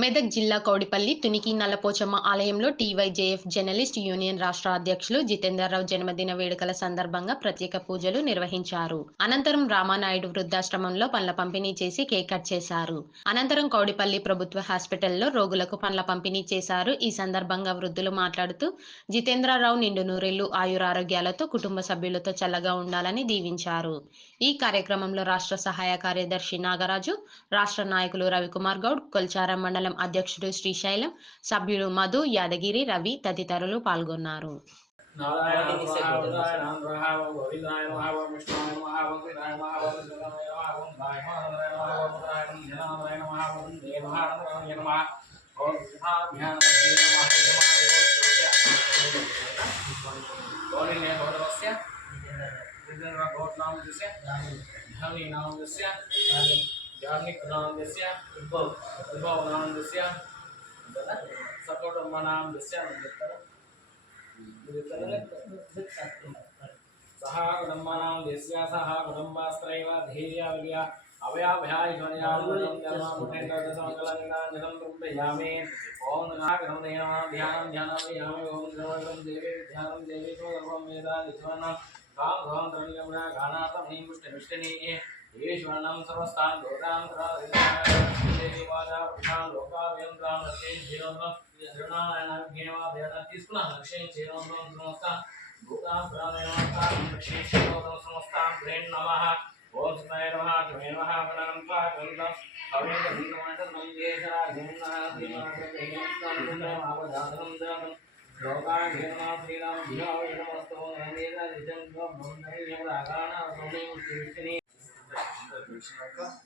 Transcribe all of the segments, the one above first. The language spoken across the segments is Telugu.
మెదక్ జిల్లా కౌడిపల్లి తునికి నల్లపోచమ్మ ఆలయంలో టీవైజేఎఫ్ జర్నలిస్ట్ యూనియన్ రాష్ట్ర అధ్యక్షులు జితేందర్రావు జన్మదిన వేడుకల సందర్భంగా ప్రత్యేక పూజలు నిర్వహించారు. అనంతరం రామానాయుడు వృద్ధాశ్రమంలో పండ్ల పంపిణీ చేసి కేక్ కట్ చేశారు. అనంతరం కౌడిపల్లి ప్రభుత్వ హాస్పిటల్లో రోగులకు పండ్ల పంపిణీ చేశారు. ఈ సందర్భంగా వృద్ధులు మాట్లాడుతూ జితేంద్రరావు నిండు నూరేళ్ళు ఆయురారోగ్యాలతో కుటుంబ సభ్యులతో చల్లగా ఉండాలని దీవించారు. ఈ కార్యక్రమంలో రాష్ట్ర సహాయ కార్యదర్శి నాగరాజు రాష్ట్ర నాయకులు రవికుమార్ గౌడ్ కొల్చారం మండలం అధ్యక్షుడు శ్రీశైలం సభ్యులు మధు యాదగిరి రవి తదితరులు పాల్గొన్నారు. నారాయణ నామస్య याम्निकृणानन्दस्य उद्भव उद्भवनानन्दस्य सकोटम्बनानन्दस्य सः कुटुम्बानान्दस्य सः कुटुम्बास्त्रैव धैर्यावल्या अवयाभ्यायध्वनियामे ॐ ध्यानं ध्यानामयामि ॐ ध्यानं देवे ध्यानं देवे तो सर्वं वेदा निध्वानां कां घां द्रविणमुना घानातं ह्रीं पुष्टमिष्टनीये విధ్వానం కాం భవం త్రణ్యమున గానాతం హీం పుష్టమిష్టని ఈశ్వరణం సర్వస్థాన్ లోకాం దేవి వాజా పురుషాం లోకావ్యం త్రాం రక్షేం జీవనం రుణాయన జ్ఞేవా వేద తీసుకున్నాను రక్షేం జీవనం సమస్త భూతాం ప్రాణయమస్తాం రక్షేం జీవనం సమస్తాం గ్రేణ్ నమః ఓం సుతాయ నమః త్వమే నమః వనం పాకంతం కవేంద్ర భిన్నమంటం మంజేశరా జిన్నః శ్రీమాత్రం ఆవదానం దానం లోకాఘేమ శ్రీరామ ధియో నమస్తో నమేద నిజం బ్రహ్మణ్యం రాగాణ సౌమ్యం 열심히 할까?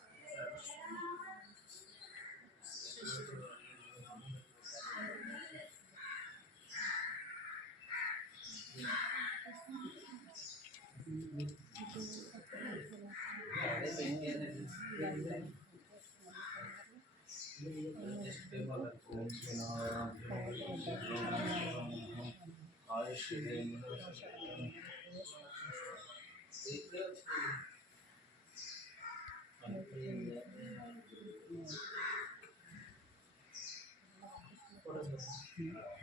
Ayush Por eso.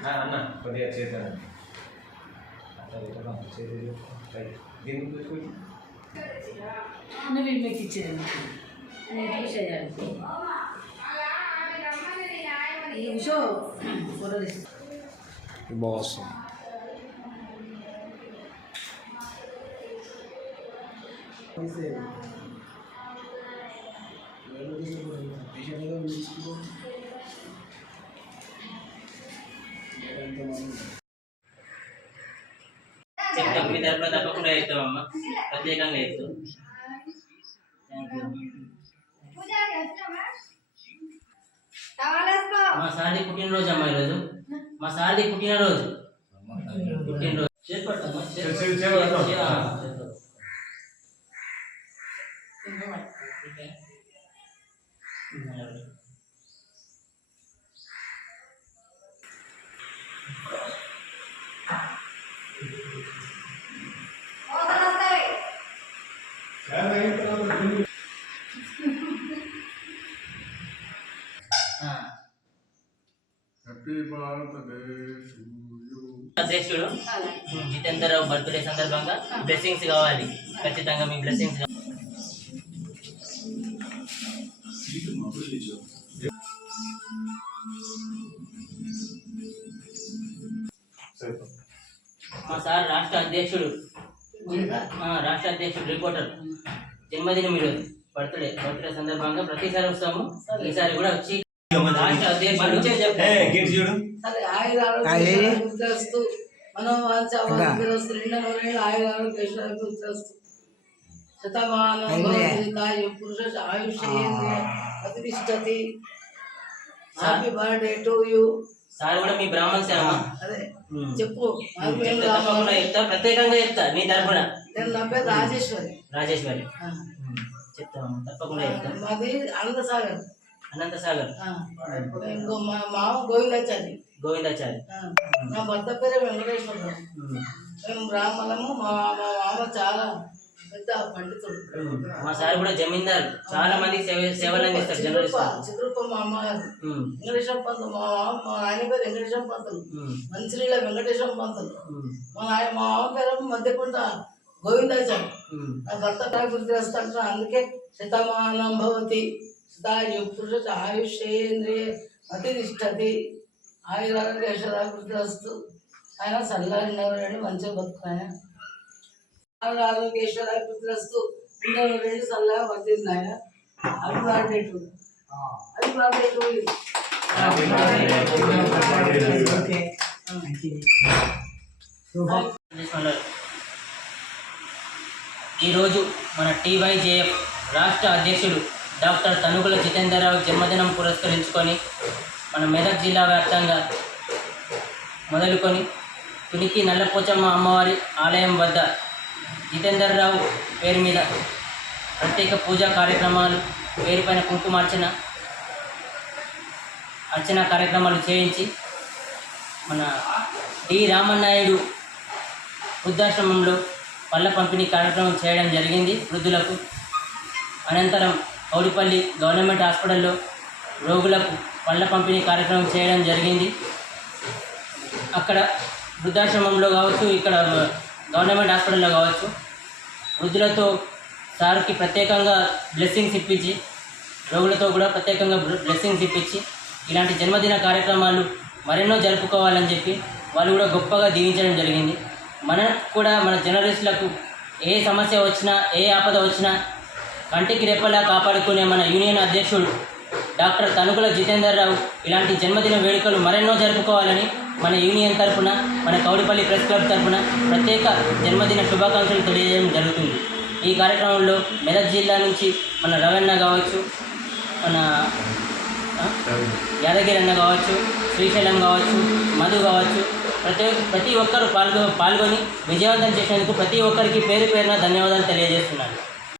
Photo అన్న కొద్దిగా చేశాను. దీనికి చూసుకుంటే నువ్వు మీకు ఇచ్చేది చేయాలి షో ఫోటో తీసి బాస్ చెప్తాం మీ తరపున తప్పకుండా చేస్తామమ్మా ప్రత్యేకంగా చేస్తాం మా సార్ది పుట్టినరోజు అమ్మా ఈరోజు. మా సార్ది పుట్టినరోజు. పుట్టినరోజు. చేపడతామా? అధ్యక్షుడు జితేందర్ రావు బర్త్డే సందర్భంగా బ్లెస్సింగ్స్ కావాలి. ఖచ్చితంగా మీ బ్లెస్సింగ్స్ సార్ రాష్ట్ర అధ్యక్షుడు. ఆ, రాష్ట్ర అధ్యక్షుడు రిపోర్టర్. జన్మదినం ఈరోజు. బర్త్డే. బర్త్డే సందర్భంగా ప్రతిసారి వస్తాము. ఈసారి కూడా వచ్చి రాష్ట్ర అధ్యక్షుడు సరే మనం ఆయుధాలు గుర్తొస్తూ శతమానం భవతి పురుష ఆయుష్యేంద్రియ ప్రతిష్టతి happy birthday to you sir కూడా మీ బ్రాహ్మణ సేవ అదే. చెప్పు. చెప్తా, ప్రత్యేకంగా చెప్తా. నీ తరఫున. నేను నా పేరు రాజేశ్వరి. రాజేశ్వరి. ఆ. ఉమ్. చెప్తాం. తప్పకుండా చెప్తా. మాది ఆనందసాగర్ అనంత సాగర్ ఆ. ఇంకో మా మామ గోవిందాచారి. గోవిందాచారి. నా భర్త పేరు వెంకటేశ్వరరావు. మేము బ్రాహ్మణము. మా మా మామ చాలా. మా సార్ కూడా జమీందార్. చాలా సేవ సేవలు అందిస్తారు జర్నలిస్ట్ చిత్రూప మా అమ్మగారు. వెంకటేశ్వర పంతులు. మా మా ఆయన పేరు వెంకటేశ్వర పంతులు. మంచినీళ్ళ వెంకటేశ్వర పంతులు. మా నాయ మా మామ పేరు మధ్యకుంట గోవిందాచారి. నా భర్త గుర్తు చేస్తాను అందుకే శతమానం భవతి. శతాయు పురుష ఆయుష్యేంద్రియ అతిష్టతి ఆయురారోగ్యేశ్వర వస్తు. ఆయన చల్లని మంచిగా రెండు ఆయన. ఈరోజు మన టీవైజేఎఫ్ రాష్ట్ర అధ్యక్షుడు డాక్టర్ తనుగుల జితేందర్రావు జన్మదినం పురస్కరించుకొని మన మెదక్ జిల్లా వ్యాప్తంగా మొదలుకొని తునికి నల్లపోచమ్మ అమ్మవారి ఆలయం వద్ద జితేందర్రావు పేరు మీద ప్రత్యేక పూజా కార్యక్రమాలు పేరుపైన కుంకుమార్చన అర్చన కార్యక్రమాలు చేయించి మన డి రామన్నాయుడు వృద్ధాశ్రమంలో పళ్ళ పంపిణీ కార్యక్రమం చేయడం జరిగింది. వృద్ధులకు అనంతరం కౌడిపల్లి గవర్నమెంట్ హాస్పిటల్లో రోగులకు పళ్ళ పంపిణీ కార్యక్రమం చేయడం జరిగింది. అక్కడ వృద్ధాశ్రమంలో కావచ్చు ఇక్కడ గవర్నమెంట్ హాస్పిటల్లో కావచ్చు. వృద్ధులతో సార్కి ప్రత్యేకంగా బ్లెస్సింగ్స్ ఇప్పించి రోగులతో కూడా ప్రత్యేకంగా బ్లెస్సింగ్స్ ఇప్పించి ఇలాంటి జన్మదిన కార్యక్రమాలు మరెన్నో జరుపుకోవాలని చెప్పి వాళ్ళు కూడా గొప్పగా దీవించడం జరిగింది. మనకు కూడా మన జర్నలిస్టులకు ఏ సమస్య వచ్చినా ఏ ఆపద వచ్చినా కంటికి రెప్పలా కాపాడుకునే మన యూనియన్ అధ్యక్షుడు డాక్టర్ తనుకుల జితేందర్ రావు ఇలాంటి జన్మదిన వేడుకలు మరెన్నో జరుపుకోవాలని మన యూనియన్ తరఫున మన కౌడిపల్లి ప్రెస్ క్లబ్ తరఫున ప్రత్యేక జన్మదిన శుభాకాంక్షలు తెలియజేయడం జరుగుతుంది. ఈ కార్యక్రమంలో మెదక్ జిల్లా నుంచి మన రవణ కావచ్చు మన యాదగిరి అన్న కావచ్చు శ్రీశైలం కావచ్చు మధు కావచ్చు ప్రతి ప్రతి ఒక్కరు పాల్గొ పాల్గొని విజయవంతం చేసినందుకు ప్రతి ఒక్కరికి పేరు పేరున ధన్యవాదాలు తెలియజేస్తున్నాను.